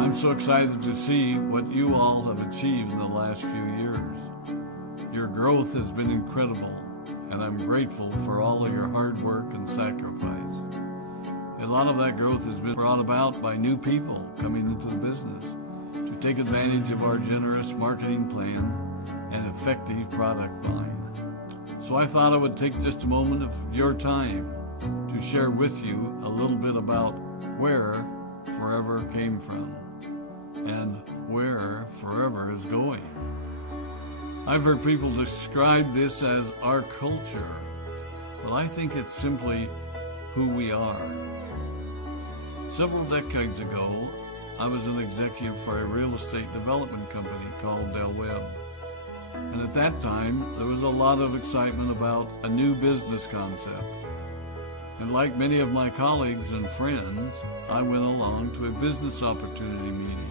I'm so excited to see what you all have achieved in the last few years. Your growth has been incredible, and I'm grateful for all of your hard work and sacrifice. A lot of that growth has been brought about by new people coming into the business to take advantage of our generous marketing plan and effective product line. So I thought I would take just a moment of your time to share with you a little bit about where Forever came from and where Forever is going. I've heard people describe this as our culture, but I think it's simply who we are. Several decades ago, I was an executive for a real estate development company called Del Webb. And at that time, there was a lot of excitement about a new business concept. And like many of my colleagues and friends, I went along to a business opportunity meeting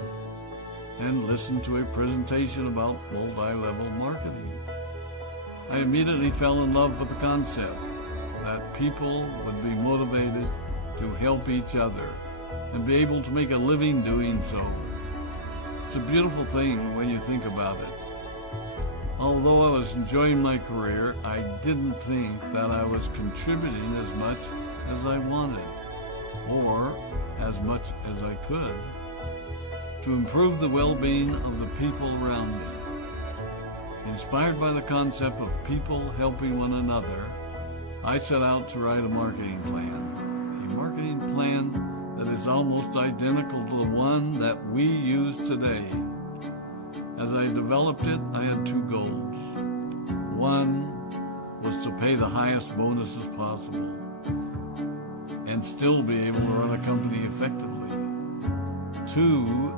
and listened to a presentation about multi-level marketing. I immediately fell in love with the concept that people would be motivated to help each other and be able to make a living doing so. It's a beautiful thing when you think about it. Although I was enjoying my career, I didn't think that I was contributing as much as I wanted, or as much as I could, to improve the well-being of the people around me. Inspired by the concept of people helping one another, I set out to write a marketing plan that is almost identical to the one that we use today. As I developed it, I had two goals. One was to pay the highest bonuses possible and still be able to run a company effectively. Two,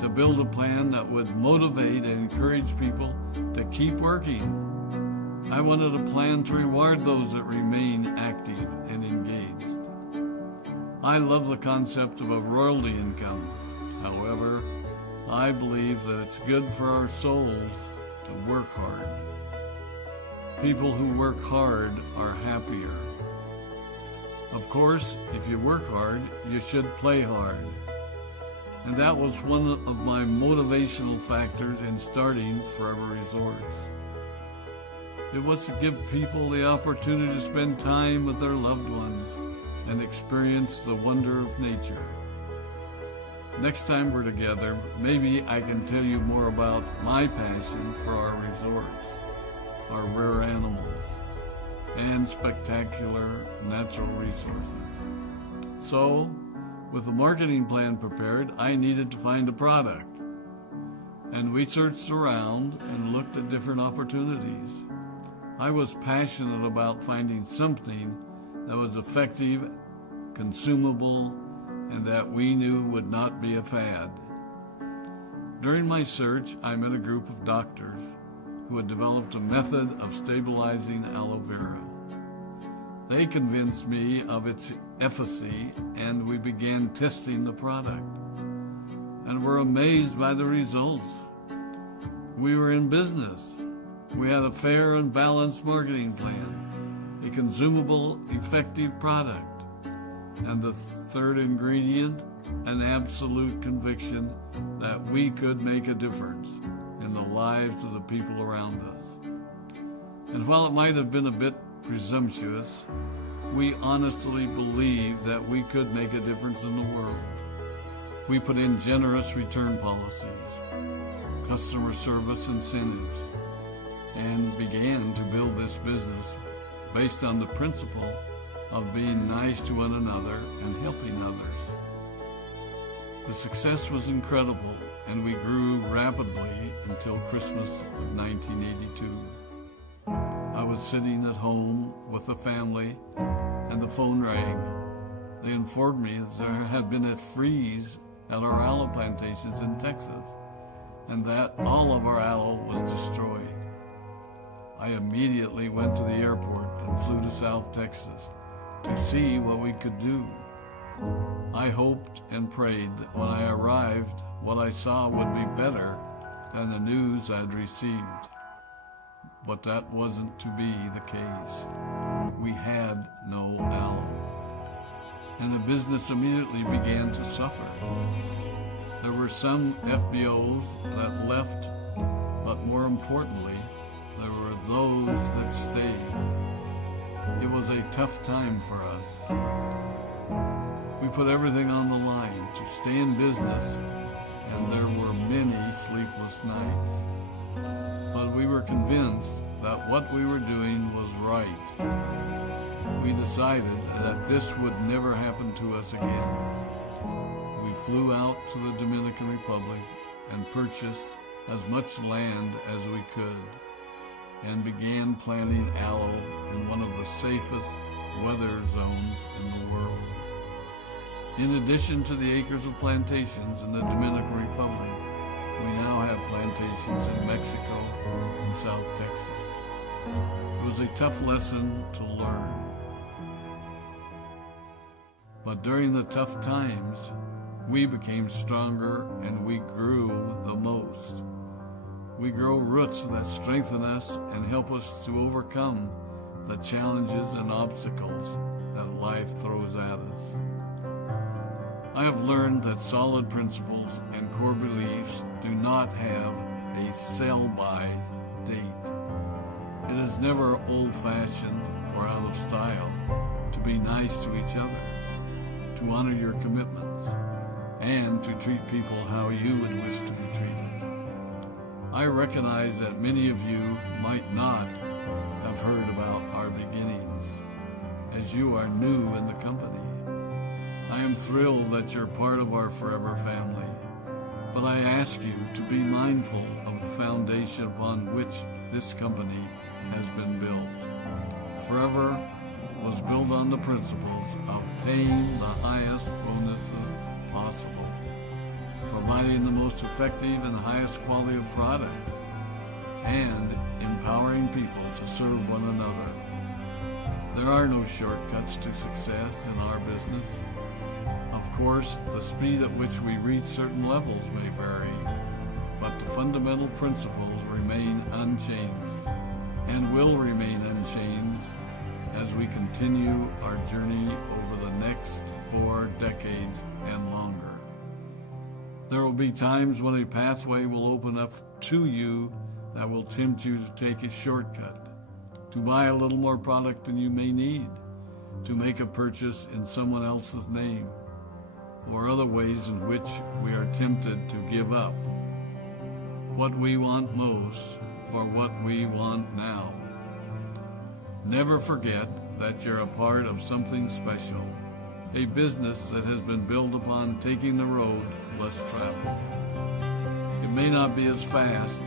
to build a plan that would motivate and encourage people to keep working. I wanted a plan to reward those that remain active and engaged. I love the concept of a royalty income. However, I believe that it's good for our souls to work hard. People who work hard are happier. Of course, if you work hard, you should play hard. And that was one of my motivational factors in starting Forever Resorts. It was to give people the opportunity to spend time with their loved ones and experience the wonder of nature. Next time we're together, maybe I can tell you more about my passion for our resorts, our rare animals, and spectacular natural resources. So, with the marketing plan prepared, I needed to find a product. And we searched around and looked at different opportunities. I was passionate about finding something that was effective, consumable, and that we knew would not be a fad. During my search, I met a group of doctors who had developed a method of stabilizing aloe vera. They convinced me of its efficacy, and we began testing the product, and were amazed by the results. We were in business. We had a fair and balanced marketing plan, a consumable, effective product, and the third ingredient, an absolute conviction that we could make a difference in the lives of the people around us. And while it might have been a bit presumptuous, we honestly believed that we could make a difference in the world. We put in generous return policies, customer service incentives, and began to build this business based on the principle of being nice to one another and helping others. The success was incredible, and we grew rapidly until Christmas of 1982. I was sitting at home with the family, and the phone rang. They informed me that there had been a freeze at our aloe plantations in Texas, and that all of our aloe was destroyed. I immediately went to the airport and flew to South Texas to see what we could do. I hoped and prayed that when I arrived, what I saw would be better than the news I'd received. But that wasn't to be the case. We had no aloe, and the business immediately began to suffer. There were some FBOs that left, but more importantly, there were those that stayed. It was a tough time for us. We put everything on the line to stay in business, and there were many sleepless nights. But we were convinced that what we were doing was right. We decided that this would never happen to us again. We flew out to the Dominican Republic and purchased as much land as we could and began planting aloe in one of the safest weather zones in the world. In addition to the acres of plantations in the Dominican Republic, we now have plantations in Mexico and South Texas. It was a tough lesson to learn. But during the tough times, we became stronger and we grew the most. We grow roots that strengthen us and help us to overcome the challenges and obstacles that life throws at us. I have learned that solid principles and core beliefs do not have a sell-by date. It is never old-fashioned or out of style to be nice to each other, to honor your commitments, and to treat people how you would wish to be treated. I recognize that many of you might not have heard about our beginnings, as you are new in the company. I am thrilled that you're part of our forever family, but I ask you to be mindful of the foundation upon which this company has been built. Forever was built on the principles of paying the highest bonuses possible, providing the most effective and highest quality of product, and empowering people to serve one another. There are no shortcuts to success in our business. Of course, the speed at which we reach certain levels may vary, but the fundamental principles remain unchanged and will remain unchanged as we continue our journey over the next 4 decades and longer. There will be times when a pathway will open up to you that will tempt you to take a shortcut, to buy a little more product than you may need, to make a purchase in someone else's name, or other ways in which we are tempted to give up what we want most for what we want now. Never forget that you're a part of something special, a business that has been built upon taking the road less traveled. It may not be as fast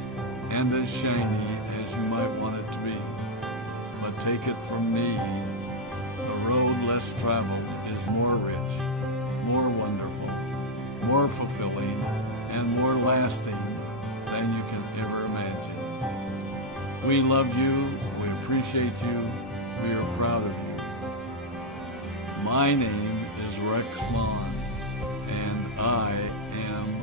and as shiny as you might want it to be, but take it from me, the road less traveled is more rich, more wonderful, more fulfilling, and more lasting than you can ever imagine. We love you, we appreciate you, we are proud of you. My name is Rex and I am